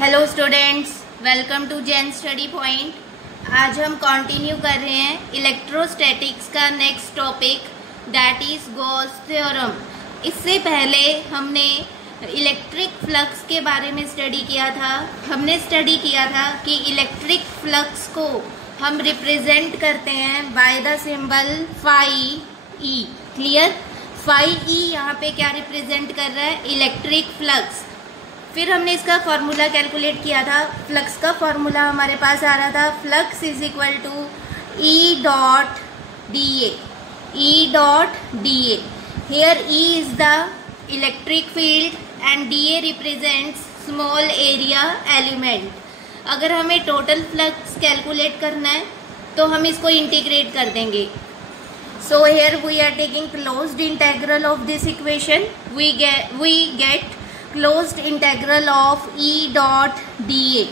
Hello students, welcome to Gen Study Point. आज हम continue कर रहे हैं इलेक्ट्रोस्टैटिक्स का next topic, that is Gauss theorem. इससे पहले हमने इलेक्ट्रिक फ्लक्स के बारे में स्टडी किया था। हमने स्टडी किया था कि इलेक्ट्रिक फ्लक्स को हम रिप्रेजेंट करते हैं by the symbol phi E. Clear? Phi E यहाँ पे क्या रिप्रेजेंट कर रहा है? Electric flux. फिर हमने इसका फॉर्मूला कैलकुलेट किया था। फ्लक्स का फॉर्मूला हमारे पास आ रहा था, flux is equal to E dot D A. E dot D A, here E is the electric field and D A represents small area element. अगर हमें टोटल फ्लक्स कैलकुलेट करना है तो हम इसको इंटीग्रेट कर देंगे। So here we are taking closed integral of this equation. We get closed integral of E dot dA.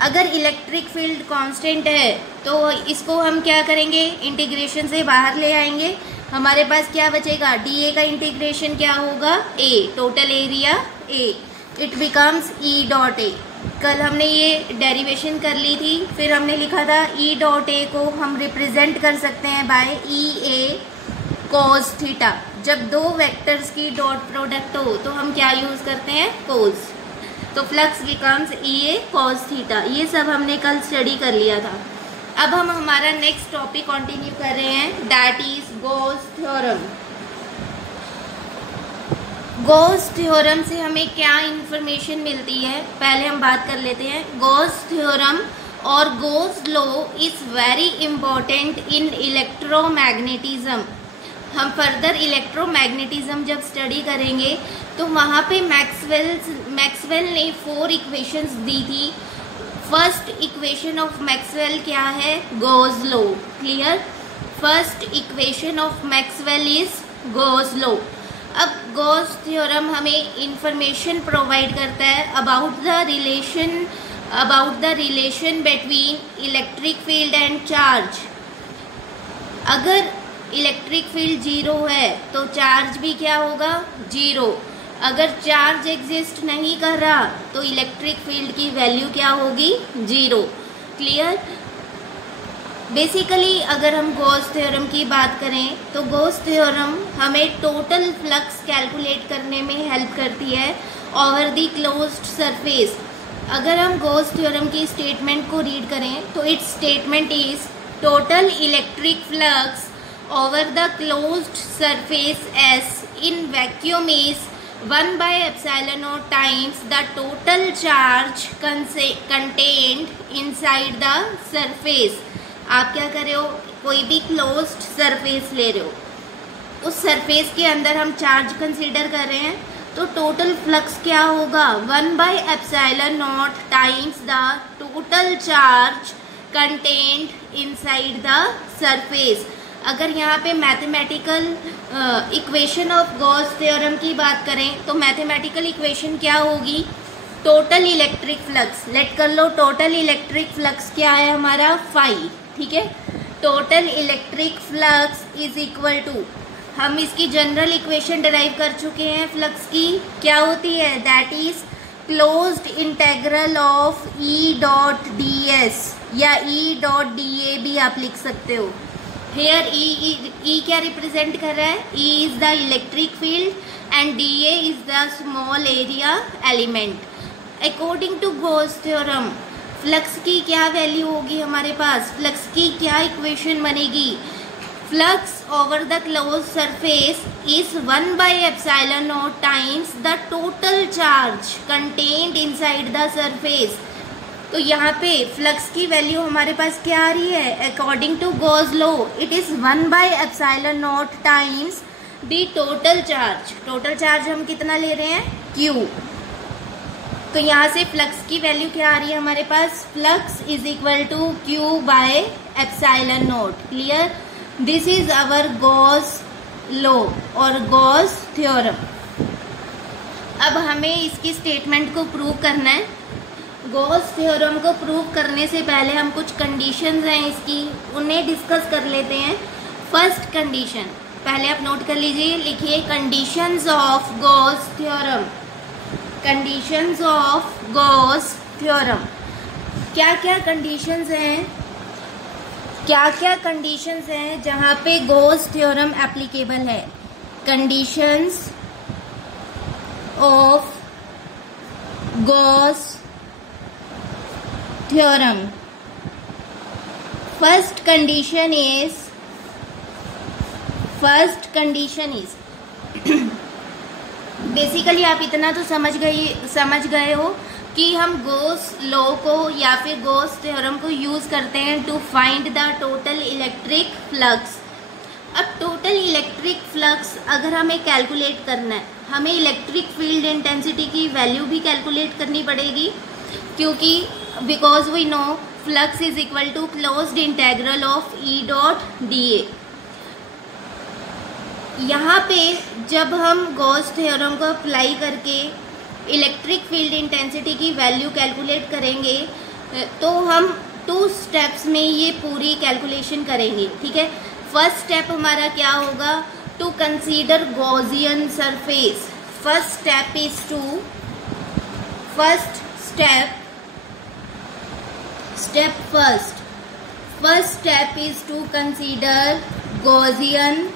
अगर इलेक्ट्रिक फील्ड कांस्टेंट है तो इसको हम क्या करेंगे? इंटीग्रेशन से बाहर ले आएंगे। हमारे पास क्या बचेगा? dA का इंटीग्रेशन क्या होगा? A, total area A, it becomes E dot A। कल हमने ये डेरिवेशन कर ली थी। फिर हमने लिखा था E डॉट A को हम रिप्रेजेंट कर सकते हैं by E A cos theta. जब दो वेक्टर्स की डॉट प्रोडक्ट हो तो हम क्या यूज करते हैं? cos। तो flux becomes E A cos theta. ये सब हमने कल स्टडी कर लिया था। अब हम हमारा नेक्स्ट टॉपिक कंटिन्यू कर रहे हैं, that is Gauss theorem. Gauss theorem से हमें क्या इंफॉर्मेशन मिलती है, पहले हम बात कर लेते हैं। गॉस थ्योरम और Gauss law is very important in electromagnetism. हम फर्दर इलेक्ट्रोमैग्नेटिज्म जब स्टडी करेंगे तो वहाँ पे मैक्सवेल ने 4 इक्वेशंस दी थी। फर्स्ट इक्वेशन ऑफ मैक्सवेल क्या है? Gauss law. Clear? First equation of Maxwell is Gauss law. अब गॉस थ्योरम हमें इंफॉर्मेशन प्रोवाइड करता है about the relation between electric field and charge. अगर इलेक्ट्रिक फील्ड 0 है तो चार्ज भी क्या होगा? 0। अगर चार्ज एग्जिस्ट नहीं कर रहा तो इलेक्ट्रिक फील्ड की वैल्यू क्या होगी? 0। क्लियर? बेसिकली अगर हम गॉस थ्योरम की बात करें तो गॉस थ्योरम हमें टोटल फ्लक्स कैलकुलेट करने में हेल्प करती है ओवर द क्लोज्ड सरफेस। अगर हम गॉस थ्योरम की स्टेटमेंट को रीड करें तो it's statement is total electric flux over the closed surface S in vacuum is 1/ε0 times the total charge contained inside the surface. आप क्या कर रहे हो? कोई भी क्लोज्ड सरफेस ले रहे हो, उस सरफेस के अंदर हम चार्ज कंसीडर कर रहे हैं तो टोटल फ्लक्स क्या होगा? 1/ε0 times the total charge contained inside the surface. अगर यहाँ पे mathematical equation of Gauss theorem की बात करें तो मैथमेटिकल इक्वेशन क्या होगी? Total electric flux. लेट कर लो, टोटल इलेक्ट्रिक फ्लक्स क्या है हमारा? फाई। ठीक है? Total electric flux is equal to, हम इसकी जनरल इक्वेशन डिराइव कर चुके हैं फ्लक्स की। क्या होती है? That is closed integral of E dot D S या ई डॉट डी ए भी आप लिख सकते हो। हेयर ई क्या रिप्रेजेंट कर रहा है? E is the electric field and D A is the small area element. According to Gauss theorem flux की क्या वैल्यू होगी हमारे पास? फ्लक्स की क्या इक्वेशन बनेगी? Flux over the close surface is 1/ε0 times the total charge contained inside the surface. तो यहाँ पे फ्लक्स की वैल्यू हमारे पास क्या आ रही है? According to Gauss law it is 1/ε0 times the total charge. Total charge हम कितना ले रहे हैं? Q। तो यहाँ से फ्लक्स की वैल्यू क्या आ रही है हमारे पास? Flux is equal to Q/ε0। Clear? This is our Gauss law और गॉस थ्योरम। अब हमें इसकी स्टेटमेंट को प्रूव करना है। गॉस थ्योरम को प्रूव करने से पहले हम कुछ कंडीशंस हैं इसकी, उन्हें डिस्कस कर लेते हैं। फर्स्ट कंडीशन पहले आप नोट कर लीजिए, लिखिए conditions of Gauss theorem. Conditions of Gauss theorem. क्या क्या कंडीशंस हैं जहां पे गॉस थ्योरम एप्लीकेबल है? Conditions of Gauss theorem. First condition is basically आप इतना तो समझ गए हो कि हम गॉस लॉ को या फिर गॉस थ्योरम को यूज करते हैं to find the total electric flux. अब टोटल इलेक्ट्रिक फ्लक्स अगर हमें कैलकुलेट करना है, हमें इलेक्ट्रिक फील्ड इंटेंसिटी की वैल्यू भी कैलकुलेट करनी पड़ेगी, क्योंकि because we know flux is equal to closed integral of E dot dA। यहाँ पे जब हम गॉस थ्योरम को अप्लाई करके इलेक्ट्रिक फील्ड इंटेंसिटी की वैल्यू कैलकुलेट करेंगे तो हम 2 स्टेप्स में ये पूरी कैलकुलेशन करेंगे, ठीक है। फर्स्ट स्टेप हमारा क्या होगा? To consider Gaussian surface. First step is to consider Gaussian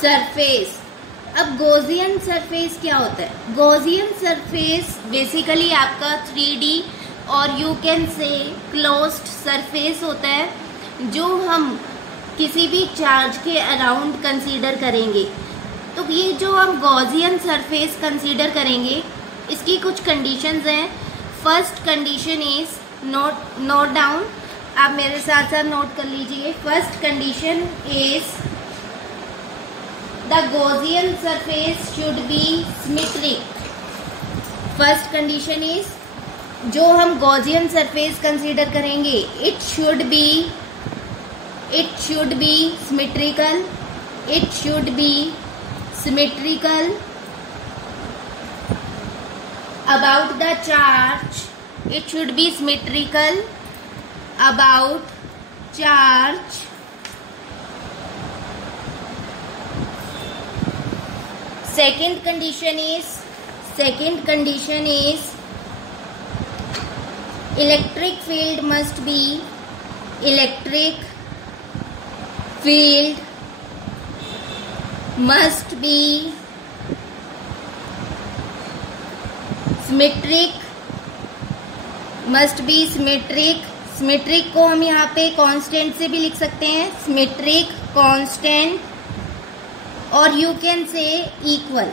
surface. अब गॉसियन सरफेस क्या होता है? गॉसियन सरफेस बेसिकली आपका 3D और you can say closed surface होता है, जो हम किसी भी चार्ज के अराउंड कंसीडर करेंगे। तो ये जो हम गॉसियन सरफेस कंसीडर करेंगे, इसकी कुछ कंडीशंस हैं। First condition is note down, आप मेरे साथ साथ नोट कर लीजिए। First condition is the Gaussian surface should be symmetric। First condition is जो हम Gaussian surface consider करेंगे, it should be symmetrical। About the charge, it should be symmetrical about charge। Second condition is electric field must be symmetric। Symmetric को हम यहाँ पे constant से भी लिख सकते हैं, सिमेट्रिक कांस्टेंट, और you can say equal.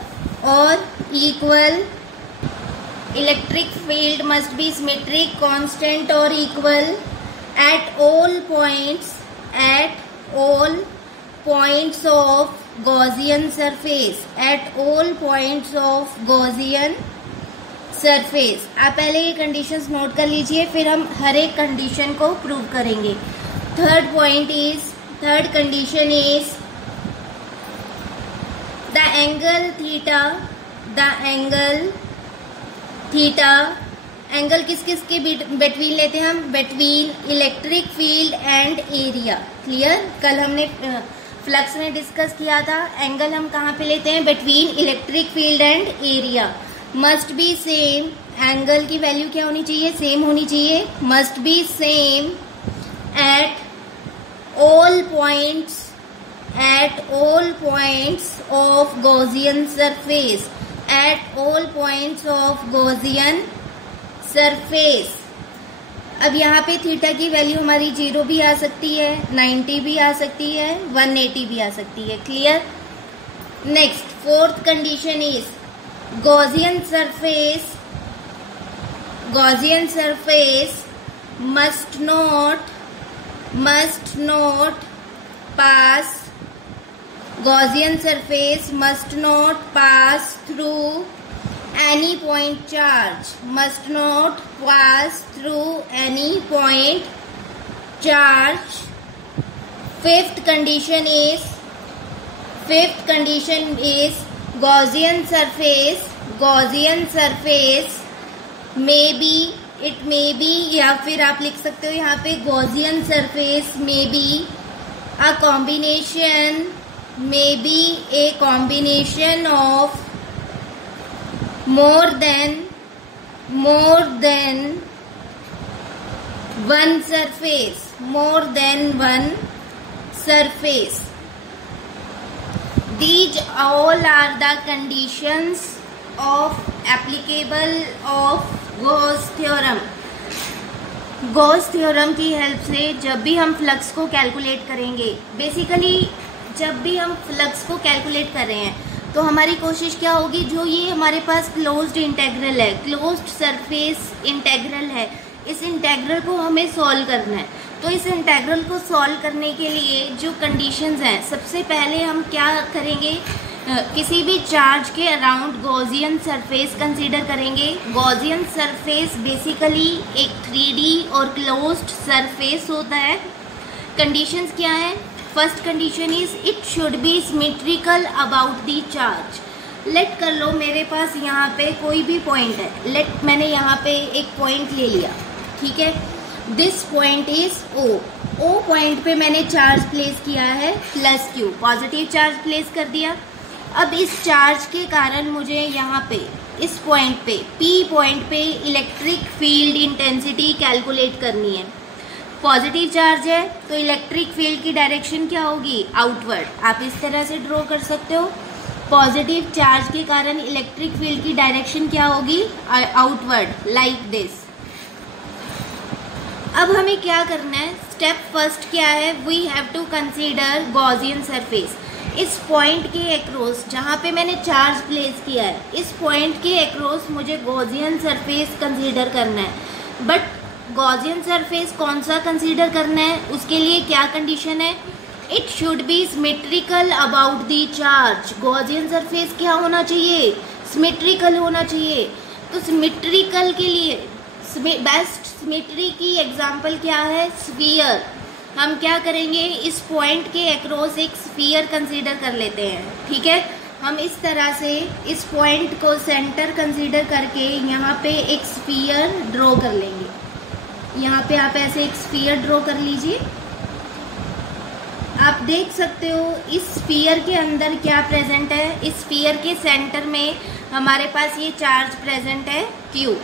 Electric field must be symmetric, constant और equal at all points of Gaussian surface. आप पहले ये कंडीशंस नोट कर लीजिए, फिर हम हर एक कंडीशन को प्रूव करेंगे। Third condition is the angle theta। Angle किस के बिटवीन लेते हैं हम? Between electric field and area. Clear? कल हमने फ्लक्स में डिस्कस किया था, एंगल हम कहाँ पे लेते हैं? Between electric field and area. Must be same, angle की वैल्यू क्या होनी चाहिए? सेम होनी चाहिए। Must be same at all points of Gaussian surface। अब यहाँ पे थीटा की वैल्यू हमारी 0 भी आ सकती है, 90 भी आ सकती है, 180 भी आ सकती है। Clear? Next fourth condition is Gaussian surface must not pass through any point charge। Fifth condition is Gaussian surface may be या फिर आप लिख सकते हो यहाँ पे Gaussian surface may be a combination of more than one surface, more than one surface. These all are the conditions of applicable of Gauss theorem. Gauss theorem की help से जब भी हम फ्लक्स को कैलकुलेट करेंगे, बेसिकली जब भी हम फ्लक्स को कैलकुलेट कर रहे हैं तो हमारी कोशिश क्या होगी, जो ये हमारे पास क्लोज्ड इंटेग्रल है, क्लोज्ड सरफेस इंटेग्रल है, इस इंटेग्रल को हमें सॉल्व करना है। तो इस इंटेग्रल को सॉल्व करने के लिए जो कंडीशंस हैं, सबसे पहले हम क्या करेंगे, किसी भी चार्ज के अराउंड गॉसियन सरफेस कंसीडर करेंगे। गॉसियन सरफेस बेसिकली एक 3D और क्लोज्ड सरफेस होता है। कंडीशंस क्या है, first condition is it should be symmetrical about the charge. Let कर लो मेरे पास यहाँ पे कोई भी पॉइंट है, लेट मैंने यहाँ पे एक पॉइंट ले लिया, ठीक है, this point is O point पे मैंने चार्ज प्लेस किया है plus Q, positive charge place कर दिया। अब इस चार्ज के कारण मुझे यहाँ पे इस पॉइंट पे P पॉइंट पे इलेक्ट्रिक फील्ड इंटेंसिटी कैलकुलेट करनी है। पॉजिटिव चार्ज है तो इलेक्ट्रिक फील्ड की डायरेक्शन क्या होगी, आउटवर्ड। आप इस तरह से ड्रॉ कर सकते हो, पॉजिटिव चार्ज के कारण इलेक्ट्रिक फील्ड की डायरेक्शन क्या होगी, आउटवर्ड, लाइक दिस। अब हमें क्या करना है, स्टेप फर्स्ट क्या है, we have to consider Gaussian surface. इस पॉइंट के अक्रॉस जहाँ पे मैंने चार्ज प्लेस किया है, इस पॉइंट के अक्रॉस मुझे गॉसियन सरफेस कंसीडर करना है। बट गॉसियन सरफेस कौन सा कंसीडर करना है, उसके लिए क्या कंडीशन है, it should be symmetrical about the charge. Gaussian surface क्या होना चाहिए, सिमेट्रिकल होना चाहिए। तो सिमेट्रिकल के लिए बेस्ट सिमेट्री की एग्जांपल क्या है, स्फीयर। हम क्या करेंगे, इस पॉइंट के अक्रॉस एक स्फीयर कंसीडर कर लेते हैं, ठीक है। हम इस तरह से इस पॉइंट को सेंटर कंसीडर करके यहाँ पे एक स्फीयर ड्रॉ कर लेंगे। यहाँ पे आप ऐसे एक स्फीयर ड्रॉ कर लीजिए। आप देख सकते हो इस स्फीयर के अंदर क्या प्रेजेंट है, इस स्फीयर के सेंटर में हमारे पास ये चार्ज प्रेजेंट है Q।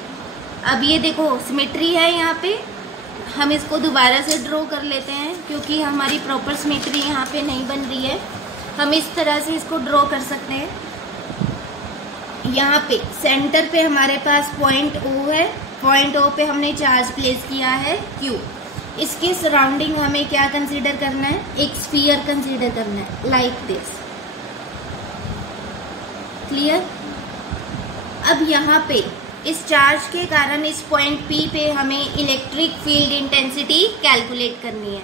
अब ये देखो सिमेट्री है, यहाँ पे हम इसको दोबारा से ड्रॉ कर लेते हैं क्योंकि हमारी प्रॉपर सिमेट्री यहाँ पे नहीं बन रही है। हम इस तरह से इसको ड्रॉ कर सकते हैं। यहाँ पे सेंटर पे हमारे पास पॉइंट O है, पॉइंट O पे हमने चार्ज प्लेस किया है Q। इसके सराउंडिंग हमें क्या कंसीडर करना है, एक स्फीयर कंसीडर करना है, लाइक दिस, क्लियर। अब यहाँ पे इस चार्ज के कारण इस पॉइंट P पे हमें इलेक्ट्रिक फील्ड इंटेंसिटी कैलकुलेट करनी है।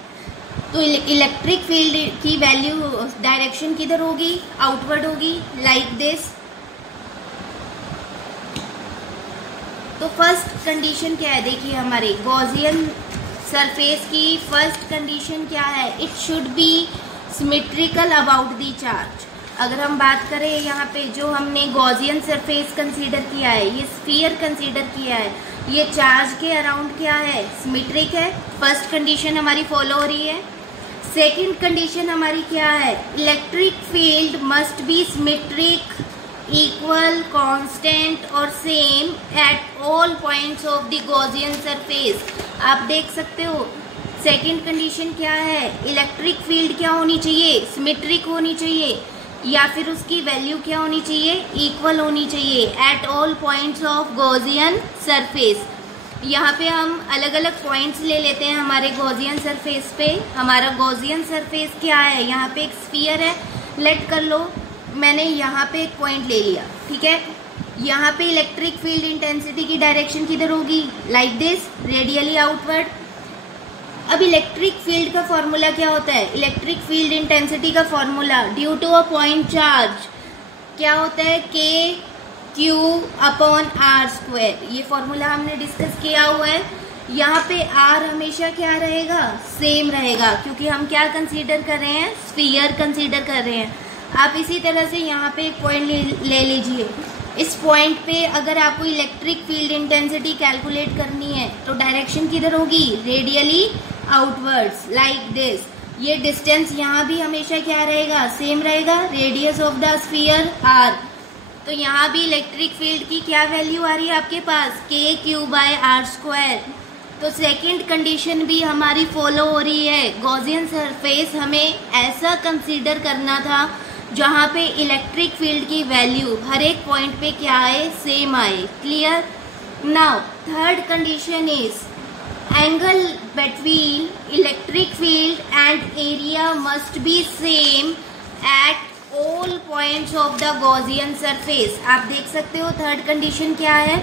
तो इलेक्ट्रिक फील्ड की वैल्यू, डायरेक्शन किधर होगी, आउटवर्ड होगी, लाइक दिस। तो फर्स्ट कंडीशन क्या है, देखिए हमारे गॉसियन सरफेस की फर्स्ट कंडीशन क्या है, it should be symmetrical about the charge. अगर हम बात करें यहाँ पे जो हमने गॉसियन सरफेस कंसीडर किया है, ये स्फीयर कंसीडर किया है, ये चार्ज के अराउंड क्या है, सिमेट्रिक है। फर्स्ट कंडीशन हमारी फॉलो हो रही है। सेकंड कंडीशन हमारी क्या है, electric field must be symmetric, equal, constant और same at all points of the Gaussian surface. आप देख सकते हो सेकंड कंडीशन क्या है, इलेक्ट्रिक फील्ड क्या होनी चाहिए, सिमेट्रिक होनी चाहिए, या फिर उसकी वैल्यू क्या होनी चाहिए, इक्वल होनी चाहिए eight all points of Gaussian surface. यहाँ पे हम अलग अलग पॉइंट्स ले लेते हैं हमारे गॉसियन सरफेस पे। हमारा गॉसियन सरफेस क्या है, यहाँ पे एक स्फीयर है, लेट कर लो मैंने यहाँ पे एक पॉइंट ले लिया, ठीक है। यहाँ पे इलेक्ट्रिक फील्ड इंटेंसिटी की डायरेक्शन किधर होगी, लाइक दिस, रेडियली आउटवर्ड। अब इलेक्ट्रिक फील्ड का फॉर्मूला क्या होता है, इलेक्ट्रिक फील्ड इंटेंसिटी का formula due to a point charge क्या होता है, Q/R²। ये फॉर्मूला हमने डिस्कस किया हुआ है। यहाँ पे R हमेशा क्या रहेगा, सेम रहेगा, क्योंकि हम क्या कंसीडर कर रहे हैं, स्फीयर कंसीडर कर रहे हैं। आप इसी तरह से यहाँ पे एक पॉइंट ले लीजिए। इस पॉइंट पे अगर आपको इलेक्ट्रिक फील्ड इंटेंसिटी कैलकुलेट करनी है तो डायरेक्शन किधर होगी, रेडियली आउटवर्ड्स, लाइक दिस। ये डिस्टेंस यहाँ भी हमेशा क्या रहेगा, सेम रहेगा, radius of the sphere R। तो यहाँ भी इलेक्ट्रिक फील्ड की क्या वैल्यू आ रही है आपके पास, k/r²। तो सेकंड कंडीशन भी हमारी फॉलो हो रही है। गॉसियन सरफेस हमें ऐसा कंसीडर करना था जहाँ पे इलेक्ट्रिक फील्ड की वैल्यू हर एक पॉइंट पे क्या आए, सेम आए। Clear. Now third condition is angle between electric field and area must be same at all points of the Gaussian surface. आप देख सकते हो थर्ड कंडीशन क्या है,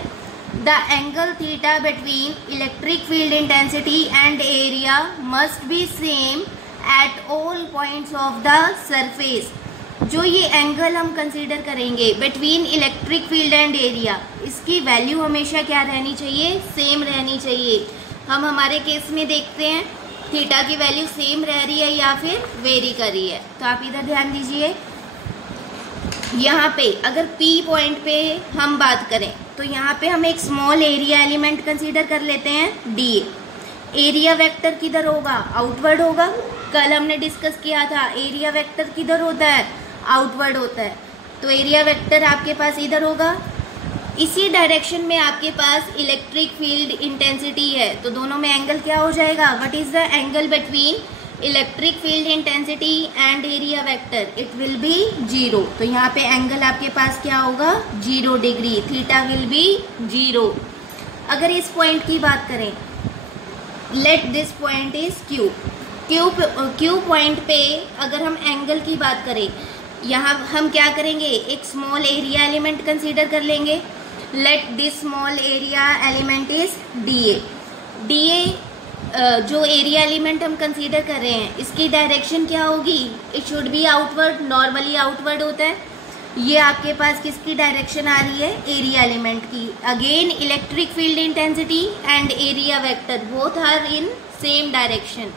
the angle theta between electric field intensity and area must be same at all points of the surface. जो ये angle हम consider करेंगे between electric field and area, इसकी वैल्यू हमेशा क्या रहनी चाहिए, सेम रहनी चाहिए। हम हमारे केस में देखते हैं थीटा की वैल्यू सेम रह रही है या फिर वेरी कर रही है। तो आप इधर ध्यान दीजिए, यहाँ पे अगर P पॉइंट पे हम बात करें तो यहाँ पे हम एक स्मॉल एरिया एलिमेंट कंसीडर कर लेते हैं DA। एरिया वेक्टर किधर होगा, आउटवर्ड होगा। कल हमने डिस्कस किया था एरिया वेक्टर किधर होता है, आउटवर्ड होता है। तो एरिया वेक्टर आपके पास इधर होगा, इसी डायरेक्शन में आपके पास इलेक्ट्रिक फील्ड इंटेंसिटी है। तो दोनों में एंगल क्या हो जाएगा, what is the angle between electric field intensity and area vector, it will B 0। तो यहाँ पे एंगल आपके पास क्या होगा, 0 डिग्री, थीटा विल बी 0। अगर इस पॉइंट की बात करें, let this point is Q point पे अगर हम एंगल की बात करें, यहाँ हम क्या करेंगे, एक स्मॉल एरिया एलिमेंट कंसीडर कर लेंगे। Let this small area element is DA। जो एरिया एलिमेंट हम कंसीडर कर रहे हैं इसकी डायरेक्शन क्या होगी, it should B outward, normally outward होता है। ये आपके पास किसकी डायरेक्शन आ रही है, एरिया एलिमेंट की। Again electric field intensity and area vector both are in same direction.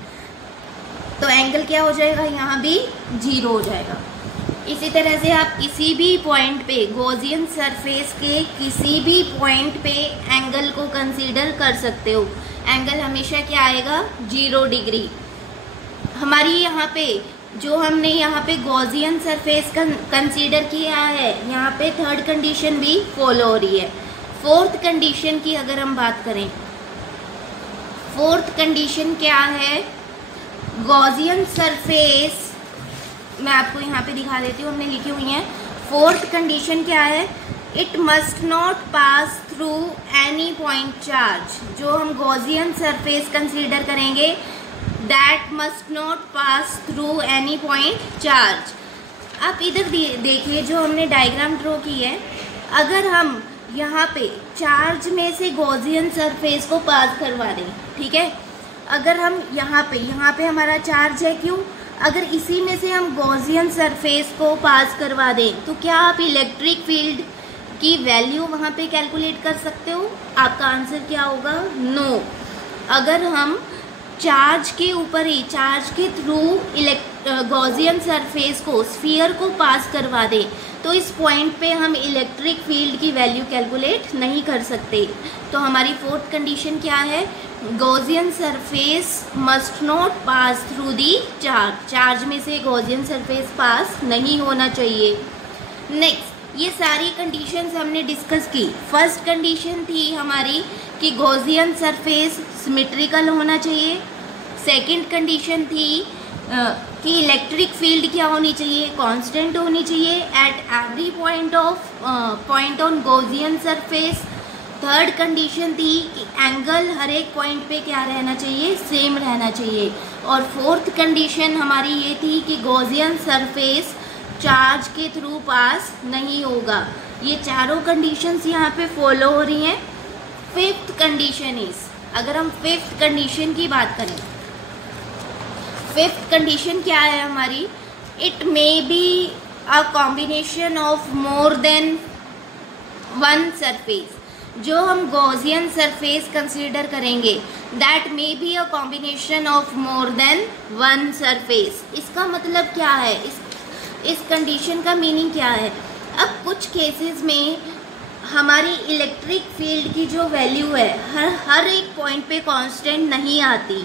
तो एंगल क्या हो जाएगा, यहाँ भी 0 हो जाएगा। इसी तरह से आप किसी भी पॉइंट पे गॉसियन सरफेस के किसी भी पॉइंट पे एंगल को कंसीडर कर सकते हो। एंगल हमेशा क्या आएगा, 0 डिग्री। हमारी यहाँ पे जो हमने यहाँ पे गॉसियन सरफेस कंसीडर किया है, यहाँ पे थर्ड कंडीशन भी फॉलो हो रही है। फोर्थ कंडीशन की अगर हम बात करें, फोर्थ कंडीशन क्या है, गॉसियन सरफेस, मैं आपको यहाँ पे दिखा देती हूँ, हमने लिखी हुई है। फोर्थ कंडीशन क्या है, it must not pass through any point charge. जो हम गॉसियन सरफेस कंसीडर करेंगे, that must not pass through any point charge. आप इधर देखिए जो हमने डायग्राम ड्रॉ की है, अगर हम यहाँ पे चार्ज में से गॉसियन सरफेस को पास करवा दें, ठीक है, अगर हम यहाँ पे हमारा चार्ज है क्यों, अगर इसी में से हम गॉसियन सरफेस को पास करवा दें तो क्या आप इलेक्ट्रिक फील्ड की वैल्यू वहाँ पे कैलकुलेट कर सकते हो? आपका आंसर क्या होगा, नो। अगर हम चार्ज के ऊपर ही, चार्ज के थ्रू गॉसियन सरफेस को, स्फीयर को पास करवा दें तो इस पॉइंट पे हम इलेक्ट्रिक फील्ड की वैल्यू कैलकुलेट नहीं कर सकते। तो हमारी फोर्थ कंडीशन क्या है, Gaussian surface must not pass through the charge. Charge में से गॉसियन सरफेस पास नहीं होना चाहिए। नेक्स्ट, ये सारी कंडीशंस हमने डिस्कस की। फर्स्ट कंडीशन थी हमारी कि गॉसियन सरफेस सिमेट्रिकल होना चाहिए। सेकंड कंडीशन थी कि इलेक्ट्रिक फील्ड क्या होनी चाहिए, कांस्टेंट होनी चाहिए at every point on Gaussian surface. Third condition थी कि एंगल हर एक पॉइंट पे क्या रहना चाहिए, सेम रहना चाहिए। और फोर्थ कंडीशन हमारी ये थी कि गॉसियन सरफेस चार्ज के थ्रू पास नहीं होगा। ये चारों कंडीशंस यहाँ पे फॉलो हो रही हैं। फिफ्थ कंडीशन इज, अगर हम फिफ्थ कंडीशन की बात करें, फिफ्थ कंडीशन क्या है हमारी, it may be a combination of more than one surface. जो हम गॉसियन सरफेस कंसीडर करेंगे, that may be a combination of more than one surface. इसका मतलब क्या है, इस कंडीशन का मीनिंग क्या है। अब कुछ केसेस में हमारी इलेक्ट्रिक फील्ड की जो वैल्यू है हर एक पॉइंट पे कांस्टेंट नहीं आती।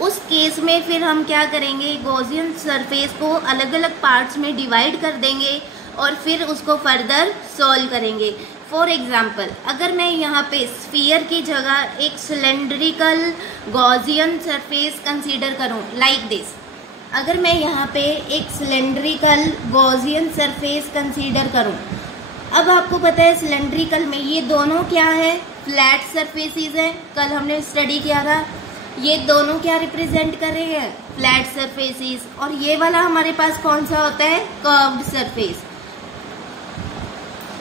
उस केस में फिर हम क्या करेंगे, गॉसियन सरफेस को अलग अलग पार्ट्स में डिवाइड कर देंगे और फिर उसको फर्दर सॉल्व करेंगे। फॉर एग्जाम्पल, अगर मैं यहाँ पे स्फीयर की जगह एक सिलेंड्रिकल गॉसियन सरफेस कंसीडर करूँ लाइक दिस, अगर मैं यहाँ पे एक सिलेंड्रिकल गॉसियन सरफेस कंसीडर करूँ, अब आपको पता है सिलेंड्रिकल में ये दोनों क्या है, फ्लैट सरफेसेस हैं। कल हमने स्टडी किया था, ये दोनों क्या रिप्रेजेंट कर रहे हैं, फ्लैट सरफेसेस। और ये वाला हमारे पास कौन सा होता है, कर्व्ड सरफेस।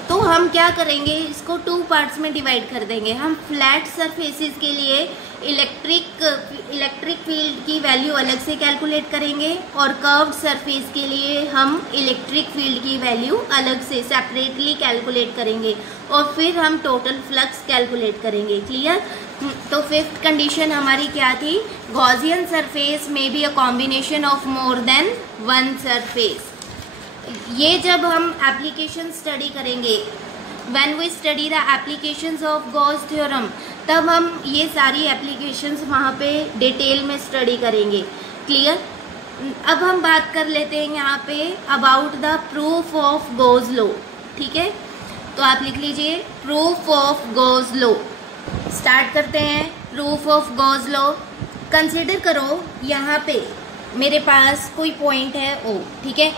तो हम क्या करेंगे, इसको 2 पार्ट्स में डिवाइड कर देंगे। हम फ्लैट सरफेसेस के लिए इलेक्ट्रिक फील्ड की वैल्यू अलग से कैलकुलेट करेंगे और कर्व्ड सरफेस के लिए हम इलेक्ट्रिक फील्ड की वैल्यू अलग से सेपरेटली कैलकुलेट करेंगे और फिर हम टोटल फ्लक्स कैलकुलेट करेंगे। क्लियर? तो फिफ्थ कंडीशन हमारी क्या थी, गॉसियन सरफेस में be a combination of more than one surface. ये जब हम एप्लीकेशन स्टडी करेंगे, when we study the applications of Gauss theorem, तब हम ये सारी एप्लीकेशंस वहाँ पे डिटेल में स्टडी करेंगे। क्लियर? अब हम बात कर लेते हैं यहाँ पे about the proof of Gauss law. ठीक है, तो आप लिख लीजिए proof of Gauss law. Start करते हैं। Proof of Gauss law, consider करो यहाँ पे मेरे पास कोई पॉइंट है O, ठीक है।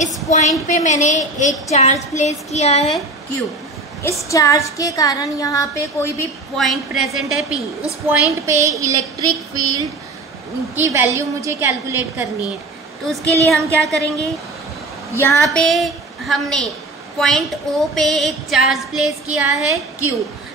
इस पॉइंट पे मैंने एक चार्ज प्लेस किया है Q। इस चार्ज के कारण यहाँ पे कोई भी पॉइंट प्रेजेंट है P। उस पॉइंट पे इलेक्ट्रिक फील्ड की वैल्यू मुझे कैलकुलेट करनी है। तो उसके लिए हम क्या करेंगे, यहाँ पे हमने पॉइंट O पे एक चार्ज प्लेस किया है Q।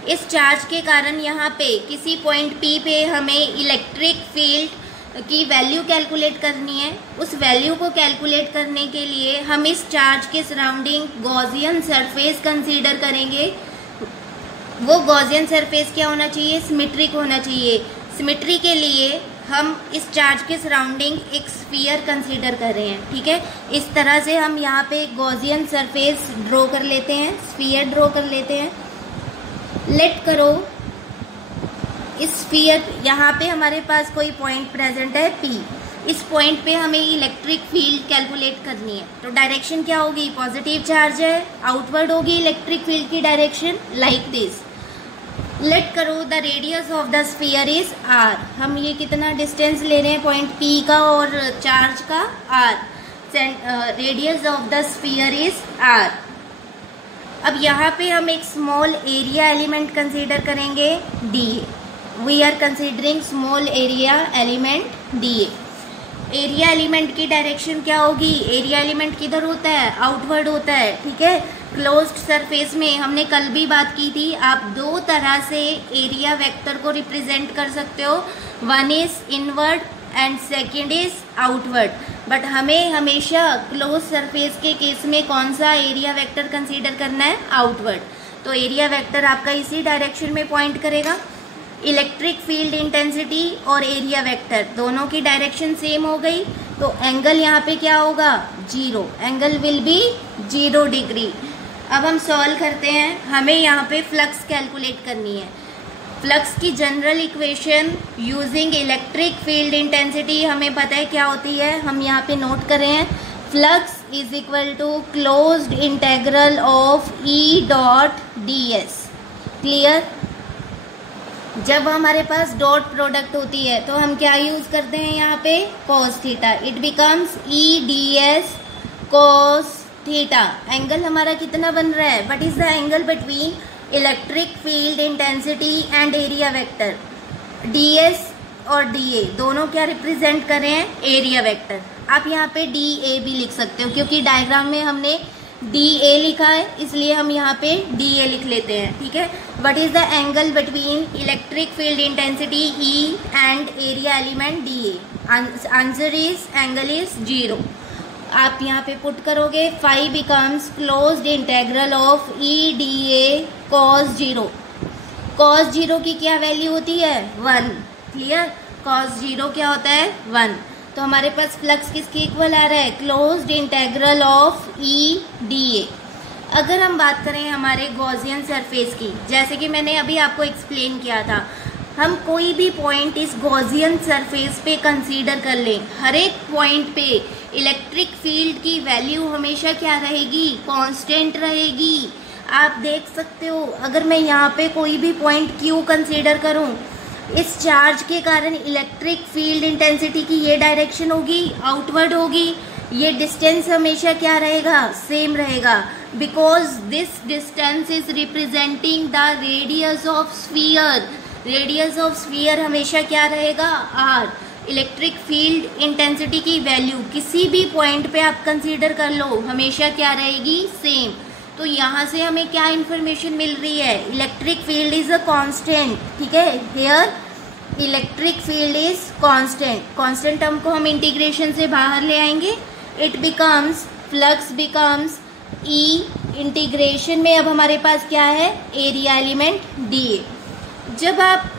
इस चार्ज के कारण यहाँ पे किसी पॉइंट P पे हमें इलेक्ट्रिक फील्ड की वैल्यू कैलकुलेट करनी है। उस वैल्यू को कैलकुलेट करने के लिए हम इस चार्ज के सराउंडिंग गॉसियन सरफेस कंसीडर करेंगे। वो गॉसियन सरफेस क्या होना चाहिए, सिमेट्रिक होना चाहिए। सिमेट्री के लिए हम इस चार्ज के सराउंडिंग एक स्फीयर कंसीडर कर रहे हैं। ठीक है, इस तरह से हम यहाँ पे गॉसियन सरफेस ड्रॉ कर लेते हैं, स्फीयर ड्रॉ कर लेते हैं। लेट करो इस स्फीयर, यहाँ पे हमारे पास कोई पॉइंट प्रेजेंट है P। इस पॉइंट पे हमें इलेक्ट्रिक फील्ड कैलकुलेट करनी है। तो डायरेक्शन क्या होगी, पॉजिटिव चार्ज है, आउटवर्ड होगी इलेक्ट्रिक फील्ड की डायरेक्शन लाइक दिस। लेट करो the radius of the sphere is R। हम ये कितना डिस्टेंस ले रहे हैं पॉइंट P का और चार्ज का, R। Radius of the sphere is R। अब यहाँ पे हम एक स्मॉल एरिया एलिमेंट कंसीडर करेंगे DA। We are considering small area element DA। Area element की डायरेक्शन क्या होगी, एरिया एलिमेंट किधर होता है, आउटवर्ड होता है। ठीक है, क्लोज्ड सरफेस में हमने कल भी बात की थी, आप 2 तरह से एरिया वेक्टर को रिप्रेजेंट कर सकते हो, one is inward and second is outward. But हमें हमेशा क्लोज सरफेस के केस में कौन सा एरिया वेक्टर कंसीडर करना है, आउटवर्ड। तो एरिया वेक्टर आपका इसी डायरेक्शन में पॉइंट करेगा। इलेक्ट्रिक फील्ड इंटेंसिटी और एरिया वेक्टर दोनों की डायरेक्शन सेम हो गई, तो एंगल यहाँ पे क्या होगा, 0। Angle will be 0 degree. अब हम सॉल्व करते हैं, हमें यहाँ पे फ्लक्स कैलकुलेट करनी है। फ्लक्स की general equation using electric field intensity हमें पता है क्या होती है, हम यहाँ पे नोट कर रहे हैं। Flux is equal to closed integral of E dot ds। Clear? जब हमारे पास डॉट प्रोडक्ट होती है तो हम क्या यूज करते हैं यहाँ पे, cos theta. It becomes E ds cos theta. Angle हमारा कितना बन रहा है, what is the angle between electric field intensity and area vector. ds और dA दोनों क्या रिप्रेजेंट कर रहे हैं, एरिया वेक्टर। आप यहाँ पे dA भी लिख सकते हो, क्योंकि डायग्राम में हमने DA लिखा है इसलिए हम यहाँ पे DA लिख लेते हैं। ठीक है, what is the angle between electric field intensity E and area element DA। Answer is angle is 0। आप यहाँ पे पुट करोगे, phi becomes closed integral of E dA cos 0। cos 0 की क्या वैल्यू होती है, 1। क्लियर? cos 0 क्या होता है, 1। तो हमारे पास फ्लक्स किसके इक्वल आ रहा है, closed integral of E dA। अगर हम बात करें हमारे गॉसियन सरफेस की, जैसे कि मैंने अभी आपको एक्सप्लेन किया था, हम कोई भी पॉइंट इस गॉसियन सरफेस पे कंसीडर कर लें, हर एक पॉइंट पे इलेक्ट्रिक फील्ड की वैल्यू हमेशा क्या रहेगी, कांस्टेंट रहेगी। आप देख सकते हो, अगर मैं यहाँ पे कोई भी पॉइंट Q कंसीडर करूँ, इस चार्ज के कारण इलेक्ट्रिक फील्ड इंटेंसिटी की ये डायरेक्शन होगी, आउटवर्ड होगी। ये डिस्टेंस हमेशा क्या रहेगा, सेम रहेगा, because this distance is representing the radius of sphere. Radius of sphere हमेशा क्या रहेगा, r। इलेक्ट्रिक फील्ड इंटेंसिटी की वैल्यू किसी भी पॉइंट पे आप कंसीडर कर लो, हमेशा क्या रहेगी, सेम। तो यहाँ से हमें क्या इंफॉर्मेशन मिल रही है, electric field is a constant. ठीक है, here electric field is constant. Constant term को हम इंटीग्रेशन से बाहर ले आएंगे, it becomes, flux becomes E, integration में अब हमारे पास क्या है, एरिया एलिमेंट डीए। जब आप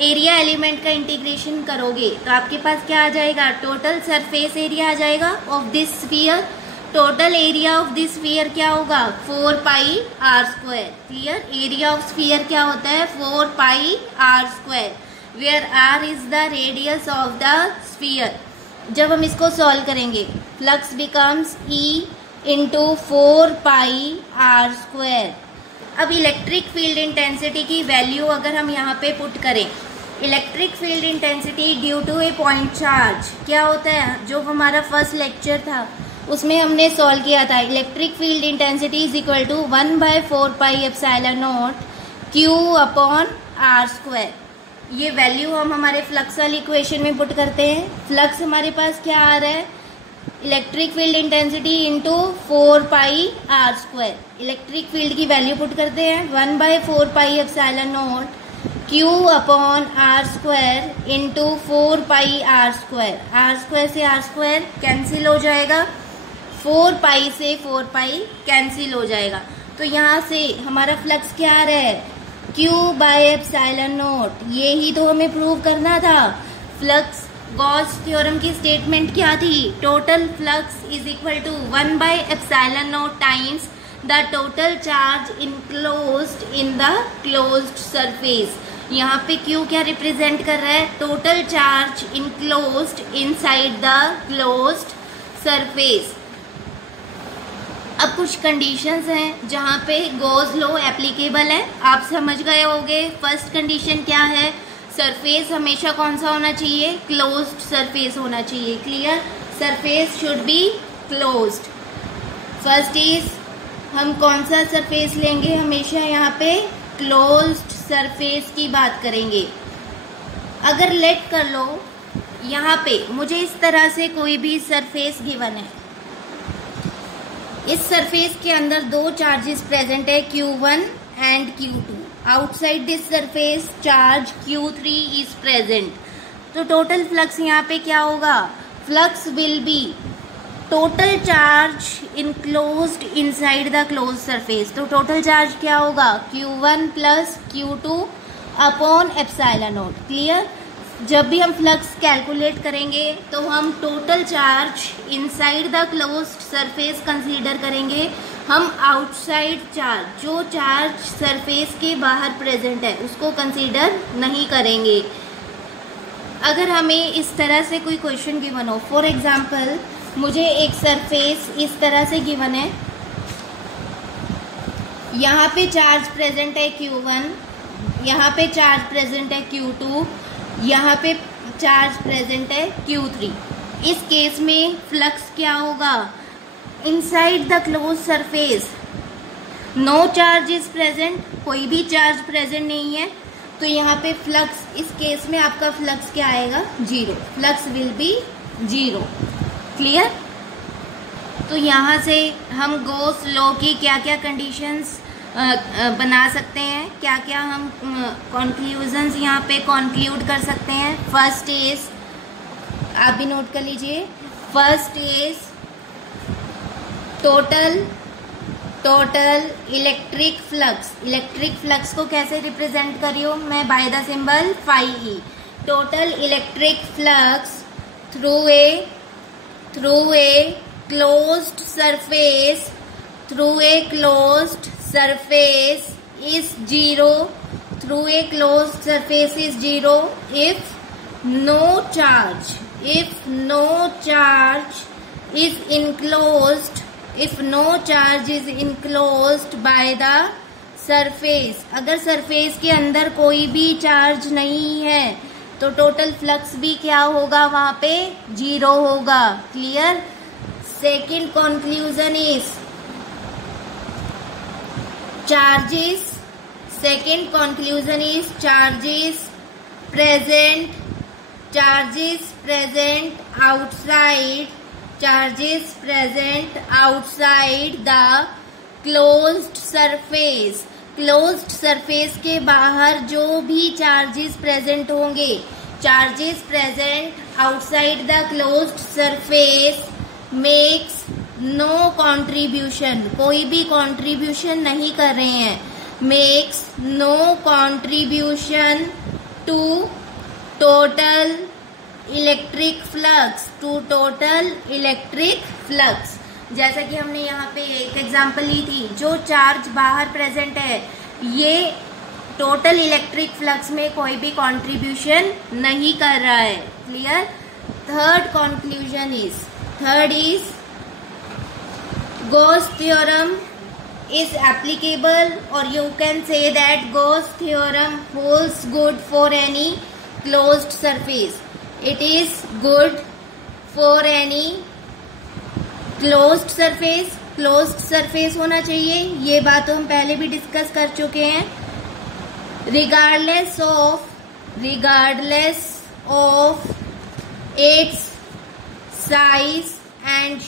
एरिया एलिमेंट का इंटीग्रेशन करोगे तो आपके पास क्या आ जाएगा, टोटल सरफेस एरिया आ जाएगा of this sphere. Total area of this sphere क्या होगा, 4 pi R square. Clear, area of sphere क्या होता है, 4 pi R square, where R is the radius of the sphere. जब हम इसको सॉल्व करेंगे, flux becomes E into 4 pi R square. अब इलेक्ट्रिक फील्ड इंटेंसिटी की वैल्यू अगर हम यहाँ पे पुट करें, electric field intensity due to a point charge क्या होता है, जो हमारा फर्स्ट लेक्चर था उसमें हमने सॉल्व किया था। Electric field intensity is equal to 1/4 pi epsilon naught Q upon R square. ये वैल्यू हम हमारे फ्लक्स वाली इक्वेशन में पुट करते हैं। फ्लक्स हमारे पास क्या आ रहा है, electric field intensity into 4 pi R square. Electric field की वैल्यू पुट करते हैं, 1/4 pi epsilon naught Q upon R square into 4 pi R square. R square से आर स्क्वायर कैंसिल हो जाएगा, 4 पाई से 4 पाई कैंसिल हो जाएगा। तो यहाँ से हमारा फ्लक्स क्या आ रहा है, Q बाय एप्सिलॉन नॉट। ये ही तो हमें प्रूव करना था। फ्लक्स गॉस थ्योरम की स्टेटमेंट क्या थी, total flux is equal to one by epsilon naught times the total charge enclosed in the closed surface. यहाँ पे Q क्या रिप्रेजेंट कर रहा है, total charge enclosed inside the closed surface. अब कुछ कंडीशंस हैं जहाँ पे गॉस लॉ एप्लीकेबल है, आप समझ गए होंगे। फर्स्ट कंडीशन क्या है, सरफेस हमेशा कौन सा होना चाहिए, क्लोज्ड सरफेस होना चाहिए। Clear, surface should be closed. First is, हम कौन सा सरफेस लेंगे, हमेशा यहाँ पे क्लोज्ड सरफेस की बात करेंगे। अगर लेट कर लो, यहाँ पे मुझे इस तरह से कोई भी सरफेस गिवन है, इस सरफेस के अंदर दो चार्जेस प्रेजेंट है, Q1 and Q2। Outside this surface charge Q3 is present. तो टोटल फ्लक्स यहाँ पे क्या होगा, flux will B total charge enclosed inside the close surface. तो टोटल चार्ज क्या होगा, Q1 plus Q2 upon epsilon not. Clear, जब भी हम फ्लक्स कैलकुलेट करेंगे तो हम total charge inside the closed surface consider करेंगे। हम आउटसाइड चार्ज, जो चार्ज सरफेस के बाहर प्रेजेंट है, उसको कंसीडर नहीं करेंगे। अगर हमें इस तरह से कोई क्वेश्चन गिवन हो, फॉर एग्जांपल मुझे एक सरफेस इस तरह से गिवन है, यहाँ पे चार्ज प्रेजेंट है Q1, यहाँ पे चार्ज प्रेजेंट है Q2, यहाँ पे चार्ज प्रेजेंट है Q3। इस केस में फ्लक्स क्या होगा, inside the close surface no charge is present, कोई भी चार्ज प्रेजेंट नहीं है, तो यहाँ पे फ्लक्स, इस केस में आपका फ्लक्स क्या आएगा, 0। Flux will B 0। क्लियर, तो यहाँ से हम गॉस लॉ की क्या क्या कंडीशंस बना सकते हैं, क्या क्या हम कंक्लूजन्स यहाँ पे कंक्लूड कर सकते हैं। फर्स्ट इज, आप भी नोट कर लीजिए, first is total electric flux. Electric flux को कैसे रिप्रेजेंट करियो मैं, by the symbol phi E. Total electric flux through a closed surface is 0 through through a closed surface is 0 if no charge is enclosed by the surface। अगर surface के अंदर कोई भी charge नहीं है तो टोटल फ्लक्स भी क्या होगा, वहां पे 0 होगा। Clear. Second conclusion is charges present outside the closed surface। Closed surface के बाहर जो भी चार्जेस प्रेजेंट होंगे, charges present outside the closed surface makes no contribution, कोई भी कॉन्ट्रीब्यूशन नहीं कर रहे हैं, makes no contribution to total electric flux. जैसा कि हमने यहाँ पे एक एग्जांपल ली थी, जो चार्ज बाहर प्रेजेंट है ये टोटल इलेक्ट्रिक फ्लक्स में कोई भी कंट्रीब्यूशन नहीं कर रहा है। Clear. Third conclusion is Gauss theorem is applicable, or you can say that Gauss theorem holds good for any closed surface। It is good for any closed surface होना चाहिए, ये बात तो हम पहले भी डिस्कस कर चुके हैं। regardless of its size and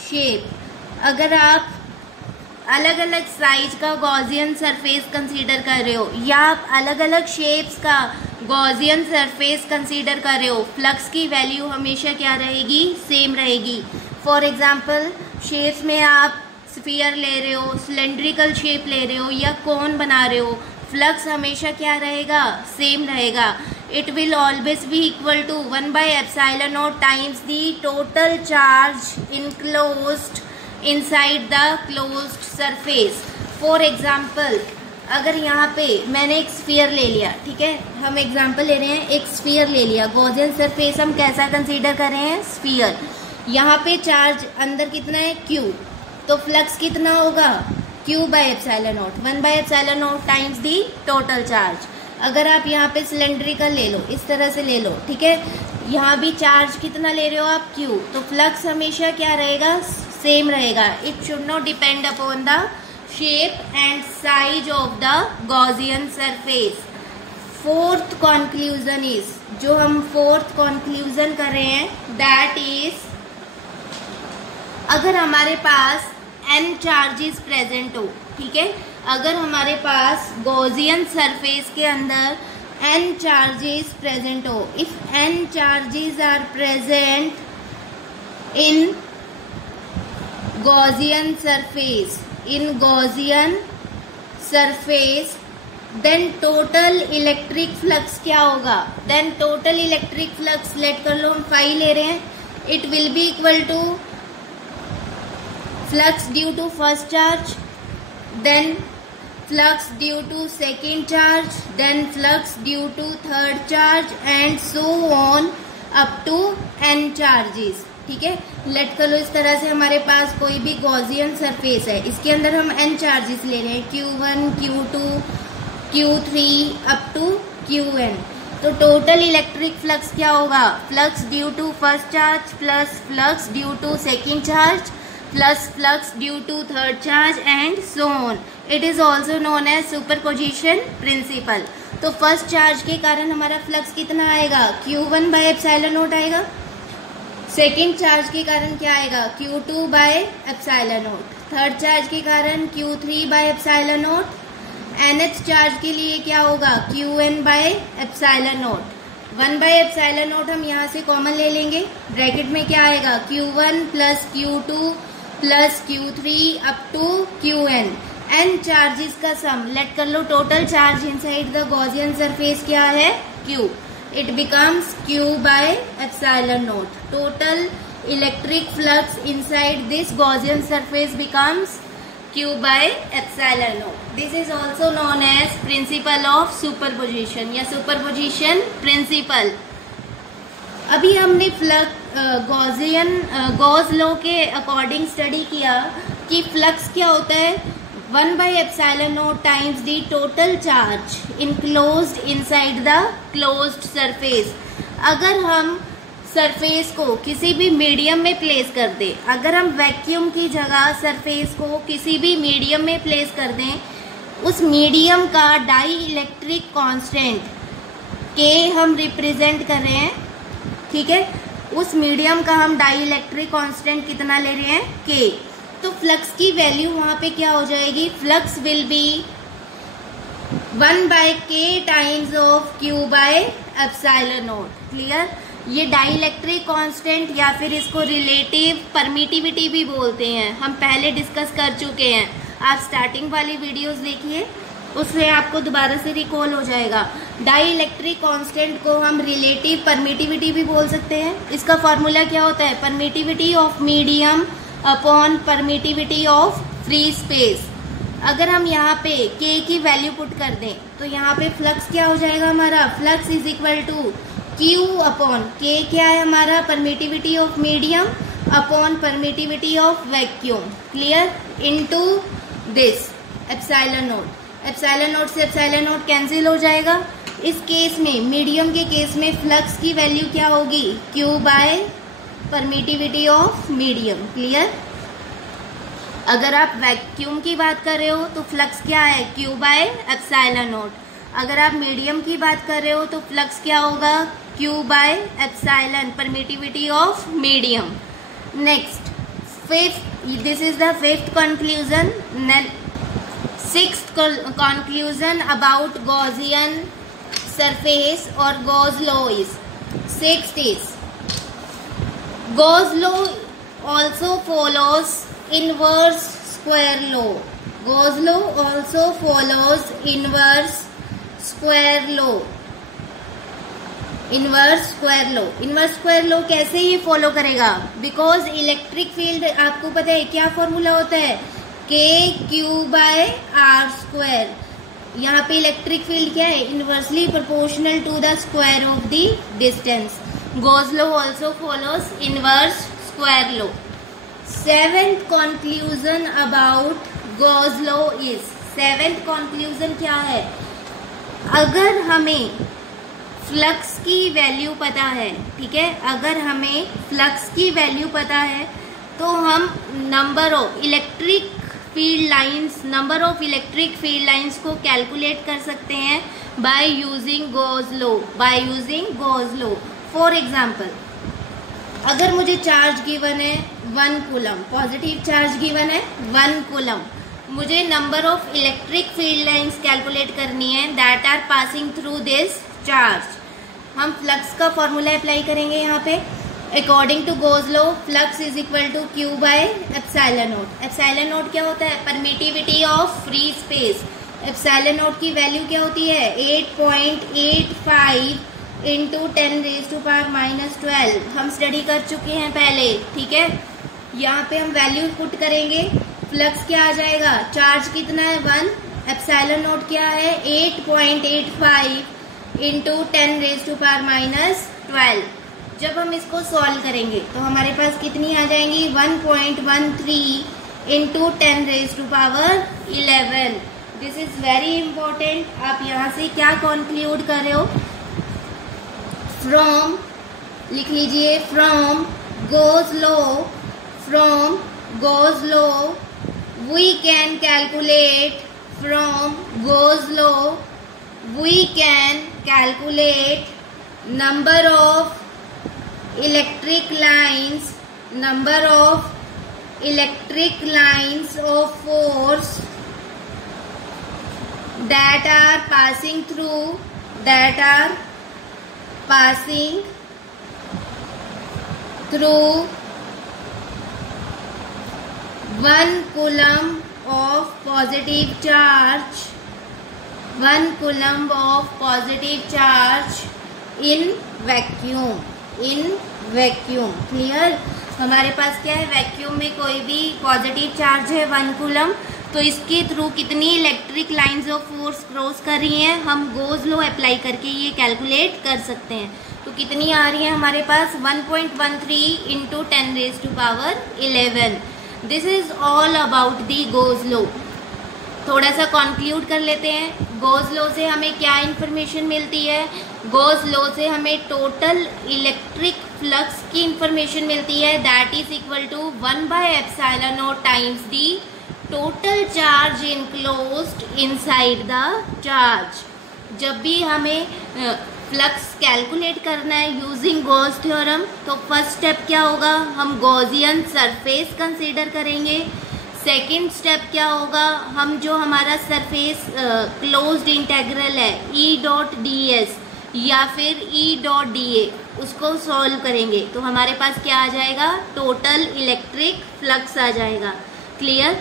shape। अगर आप अलग अलग साइज का गॉसियन सरफेस कंसीडर कर रहे हो या आप अलग अलग शेप्स का गॉसियन सरफेस कंसीडर कर रहे हो, फ्लक्स की वैल्यू हमेशा क्या रहेगी, सेम रहेगी। फॉर एग्जांपल शेप्स में आप स्फीयर ले रहे हो, सिलेंड्रिकल शेप ले रहे हो या कोन बना रहे हो, फ्लक्स हमेशा क्या रहेगा, सेम रहेगा। It will always be equal to 1/epsilon0 times the total charge enclosed inside the closed surface। For example, अगर यहाँ पे मैंने एक स्फीयर ले लिया, ठीक है, हम एग्जांपल ले रहे हैं, एक स्फीयर ले लिया, गॉसियन सरफेस हम कैसा कंसीडर कर रहे हैं, स्फीयर। यहाँ पे चार्ज अंदर कितना है, Q, तो फ्लक्स कितना होगा, Q/epsilon0, 1/epsilon0 times the total charge. अगर आप यहाँ पे सिलेंड्रिकल ले लो, इस तरह से ले लो, ठीक है, यहाँ भी चार्ज कितना ले रहे हो आप, Q, तो फ्लक्स हमेशा क्या रहेगा, सेम रहेगा। It should not depend upon the shape and size of the Gaussian surface. Fourth conclusion is, जो हम फोर्थ कंक्लूजन कर रहे हैं, दैट इज अगर हमारे पास n चार्जेस प्रेजेंट हो, ठीक है, अगर हमारे पास गॉसियन सरफेस के अंदर n चार्जेस प्रेजेंट हो, if n charges are present in Gaussian surface, then total electric flux क्या होगा, then total electric flux let कर लो, हम फाई ले रहे हैं, it will be equal to flux due to first charge, then flux due to second charge, then flux due to third charge and so on up to n charges। ठीक है, late कर लो, इस तरह से हमारे पास कोई भी गॉसियन सरफेस है, इसके अंदर हम n चार्जेस ले रहे हैं, Q1, Q2, Q3 up to Qn। तो टोटल इलेक्ट्रिक फ्लक्स क्या होगा, flux due to first charge plus flux due to second charge plus flux due to third charge and so on। It is also known as superposition principle। तो first charge के कारण हमारा flux कितना आएगा, Q1/epsilon0 आएगा, second charge के कारण क्या आएगा, Q2/epsilon0, थर्ड चार्ज के कारण Q3/epsilon0, nth चार्ज के लिए क्या होगा, Qn/epsilon0। 1/epsilon0 हम यहाँ से कॉमन ले लेंगे, ब्रैकेट में क्या आएगा, Q1 plus Q2 plus Q3 up to Qn, n charges का सम, लेट कर लो, total charge inside the Gaussian surface क्या है, Q, इट बिकम्स Q/epsilon0। Total electric flux inside this Gaussian surface becomes Q by epsilon naught. This is also known as principle of superposition या superposition principle. अभी हमने Gauss law के according study किया कि फ्लक्स क्या होता है, 1 by epsilon naught times the total charge enclosed inside the closed surface. अगर हम सरफेस को किसी भी मीडियम में प्लेस कर दें, अगर हम वैक्यूम की जगह सरफेस को किसी भी मीडियम में प्लेस कर दें, उस मीडियम का डाई इलेक्ट्रिक कांस्टेंट के हम रिप्रेजेंट कर रहे हैं, ठीक है। उस मीडियम का हम डाई इलेक्ट्रिक कांस्टेंट कितना ले रहे हैं, के। तो फ्लक्स की वैल्यू वहां पे क्या हो जाएगी, flux will B 1 by k times of Q by epsilon naught. Clear. ये डाइलेक्ट्रिक कांस्टेंट या फिर इसको रिलेटिव परमिटिविटी भी बोलते हैं, हम पहले डिस्कस कर चुके हैं। आप स्टार्टिंग वाली वीडियोस देखिए, उससे आपको दोबारा से रिकॉल हो जाएगा। डाइलेक्ट्रिक कांस्टेंट को हम रिलेटिव परमिटिविटी भी बोल सकते हैं। इसका फॉर्मूला क्या होता है, permittivity of medium upon permittivity of free space. अगर हम यहाँ पे k की वैल्यू पुट कर दें तो यहाँ पे फ्लक्स क्या हो जाएगा हमारा, flux is equal to Q upon k, क्या है हमारा, permittivity of medium upon permittivity of vacuum, clear, into this epsilon naught. Epsilon naught से एप्सिलॉन नोट कैंसिल हो जाएगा। इस केस में, मीडियम के केस में फ्लक्स की वैल्यू क्या होगी, Q by permittivity of medium, clear. अगर आप वैक्यूम की बात कर रहे हो तो फ्लक्स क्या है, Q बाय एप्सिलॉन नोट। अगर आप मीडियम की बात कर रहे हो तो फ्लक्स क्या होगा, Q by epsilon permittivity of medium. Next fifth, this is the fifth conclusion. Sixth conclusion about Gaussian surface और Gauss law is, sixth is Gauss law also follows inverse square law. Gauss law also follows inverse square law. Inverse square law. Inverse square law कैसे ये follow करेगा, because electric field आपको पता है क्या formula होता है, k q by r square. यहाँ पे इलेक्ट्रिक फील्ड क्या है, inversely proportional to the square of the distance. Gauss law also follows inverse square law. Seventh conclusion about Gauss law is, seventh conclusion क्या है, अगर हमें फ्लक्स की value पता है, ठीक है, अगर हमें फ्लक्स की वैल्यू पता है तो हम number of electric field lines को कैलकुलेट कर सकते हैं by using Gauss law. For example, अगर मुझे चार्ज गिवन है 1 कूलम, पॉजिटिव चार्ज गिवन है 1 कूलम, मुझे number of electric field lines calculate करनी है that are passing through this charge. हम फ्लक्स का फॉर्मूला अप्लाई करेंगे यहाँ पे, according to Gauss law flux is equal to Q by epsilon naught. Epsilon naught क्या होता है, permittivity of free space. Epsilon naught की वैल्यू क्या होती है, 8.85 इंटू 10⁻⁻12। हम स्टडी कर चुके हैं पहले, ठीक है। यहाँ पे हम वैल्यू पुट करेंगे, फ्लक्स क्या आ जाएगा, चार्ज कितना है 1, एप्सिलॉन नोट क्या है 8.85 इंटू 10⁻⁻12। जब हम इसको सॉल्व करेंगे तो हमारे पास कितनी आ जाएंगी, 1.13 into 10⁻11। This is very important. आप यहाँ से क्या कंक्लूड कर रहे हो, फ्रॉम लिख लीजिए, from Gauss law we can calculate, from Gauss law we can calculate number of electric lines of force that are passing through 1 coulomb of positive charge in vacuum। Clear. हमारे पास क्या है, vacuum में कोई भी positive charge है 1 coulomb, तो इसके through कितनी electric lines of force cross कर रही हैं हम गोज लॉ अप्लाई करके ये कैलकुलेट कर सकते हैं। तो कितनी आ रही है हमारे पास 1.13 into 10⁻11। This is all about the goes law. थोड़ा सा कंक्लूड कर लेते हैं। गोज लॉ से हमें क्या इन्फॉर्मेशन मिलती है? गोज लॉ से हमें टोटल इलेक्ट्रिक फ्लक्स की इन्फॉर्मेशन मिलती है, that is equal to 1/ε0 times the total charge enclosed inside the charge. जब भी हमें फ्लक्स कैलकुलेट करना है यूजिंग गॉस थ्योरम, तो फर्स्ट स्टेप क्या होगा? हम गॉसियन सरफेस कंसीडर करेंगे। सेकंड स्टेप क्या होगा? हम जो हमारा सरफेस क्लोज्ड इंटेग्रल है E.ds या फिर E.da उसको सॉल्व करेंगे, तो हमारे पास क्या आ जाएगा? टोटल इलेक्ट्रिक फ्लक्स आ जाएगा। क्लियर?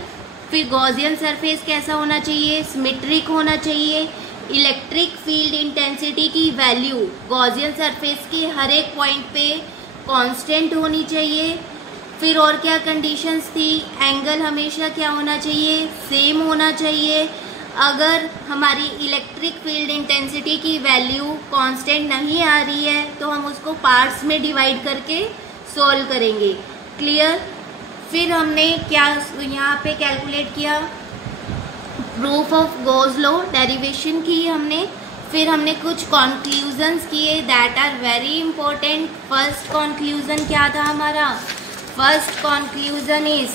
फिर गॉसियन सरफेस कैसा होना चाहिए? सिमेट्रिक होना चाहिए। इलेक्ट्रिक फील्ड इंटेंसिटी की वैल्यू गॉसियन सरफेस के हर एक पॉइंट पे कांस्टेंट होनी चाहिए। फिर और क्या कंडीशंस थी? एंगल हमेशा क्या होना चाहिए? सेम होना चाहिए। अगर हमारी इलेक्ट्रिक फील्ड इंटेंसिटी की वैल्यू कांस्टेंट नहीं आ रही है तो हम उसको पार्ट्स में डिवाइड करके सॉल्व करेंगे। क्लियर? फिर हमने क्या यहाँ पे कैलकुलेट किया? Proof of Gauss law derivation की हमने। फिर हमने कुछ कंक्लूजन्स किए that are very important. First conclusion क्या था हमारा? First conclusion is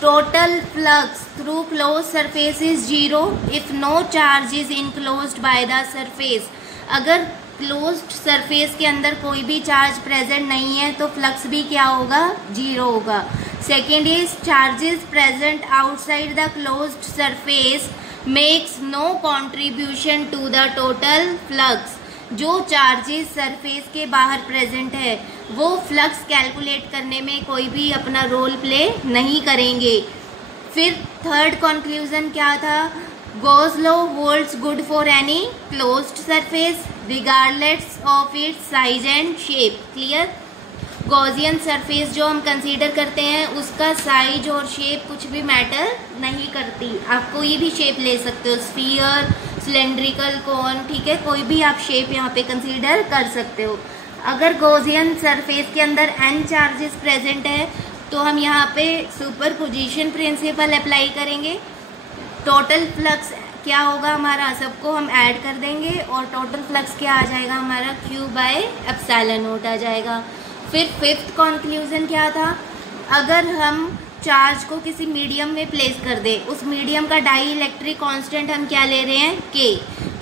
total flux through close surface is 0 if no charge is enclosed by the surface. अगर क्लोज्ड सरफेस के अंदर कोई भी चार्ज प्रेजेंट नहीं है तो फ्लक्स भी क्या होगा? 0 होगा। Second is charges present outside the closed surface makes no contribution to the total flux. जो चार्जेस सरफेस के बाहर प्रेजेंट है वो फ्लक्स कैलकुलेट करने में कोई भी अपना रोल प्ले नहीं करेंगे। फिर थर्ड कंक्लूजन क्या था? Gauss law holds good for any closed surface regardless of its size and shape. Clear? Gaussian surface जो हम कंसीडर करते हैं उसका साइज और शेप कुछ भी मैटर नहीं करती। आप कोई भी शेप ले सकते हो, स्फीयर, सिलेंड्रिकल, कोन, ठीक है, कोई भी आप शेप यहाँ पे कंसीडर कर सकते हो। अगर गॉसियन सरफेस के अंदर n चार्जेस प्रेजेंट है तो हम यहाँ पे सुपरपोजिशन प्रिंसिपल अप्लाई करेंगे। टोटल फ्लक्स क्या होगा हमारा? सबको हम ऐड कर देंगे और टोटल फ्लक्स क्या आ जाएगा हमारा? Q/ε0 आ जाएगा। फिर फिफ्थ कंक्लूजन क्या था? अगर हम चार्ज को किसी मीडियम में प्लेस कर दें, उस मीडियम का डाई इलेक्ट्रिक कांस्टेंट हम क्या ले रहे हैं? K,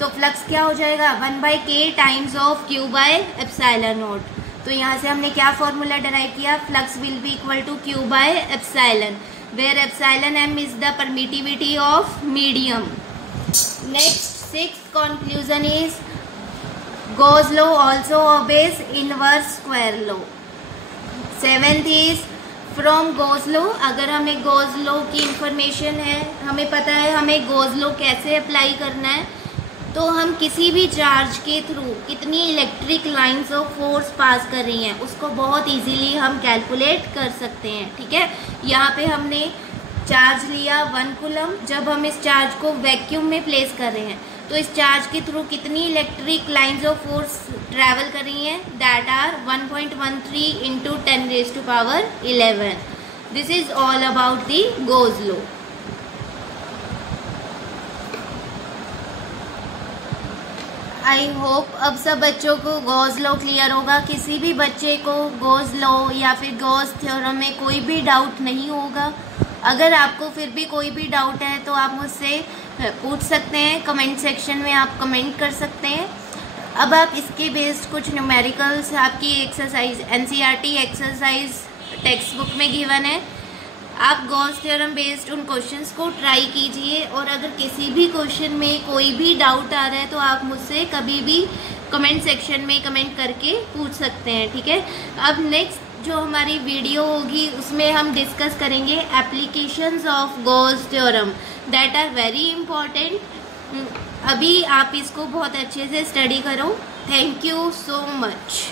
तो फ्लक्स क्या हो जाएगा? 1/K times of Q/ε0। तो यहाँ से हमने क्या फॉर्मूला डराइव किया? Flux will be equal to Q/ε, where εm is the permittivity of medium. Next sixth conclusion is Gauss law also obeys inverse square law। Seventh is from Gauss law, अगर हमें Gauss law की information है, हमें पता है हमें Gauss law कैसे apply करना है, तो हम किसी भी चार्ज के थ्रू कितनी electric lines of force pass कर रही हैं उसको बहुत इजीली हम कैलकुलेट कर सकते हैं। ठीक है, यहाँ पे हमने चार्ज लिया 1 कूलम। जब हम इस चार्ज को वैक्यूम में प्लेस कर रहे हैं तो इस चार्ज के थ्रू कितनी electric lines of force travel कर रही हैं? That are 1.13 into 10⁻11। This is all about the Gauss law। I hope अब सब बच्चों को Gauss law क्लियर होगा। किसी भी बच्चे को Gauss law या फिर Gauss थ्योरम में कोई भी डाउट नहीं होगा। अगर आपको फिर भी कोई भी डाउट है तो आप मुझसे पूछ सकते हैं, कमेंट सेक्शन में आप कमेंट कर सकते हैं। अब आप इसके बेस्ड कुछ न्यूमेरिकल्स आपकी exercise NCERT exercise text book में गिवन है, आप Gauss थ्योरम बेस्ड उन क्वेश्चंस को ट्राई कीजिए। और अगर किसी भी क्वेश्चन में कोई भी डाउट आ रहा है तो आप मुझसे कभी भी कमेंट सेक्शन में कमेंट करके पूछ सकते हैं। ठीक है, अब नेक्स्ट जो हमारी वीडियो होगी उसमें हम डिस्कस करेंगे applications of Gauss theorem, that are very important. अभी आप इसको बहुत अच्छे से स्टडी करो। Thank you so much.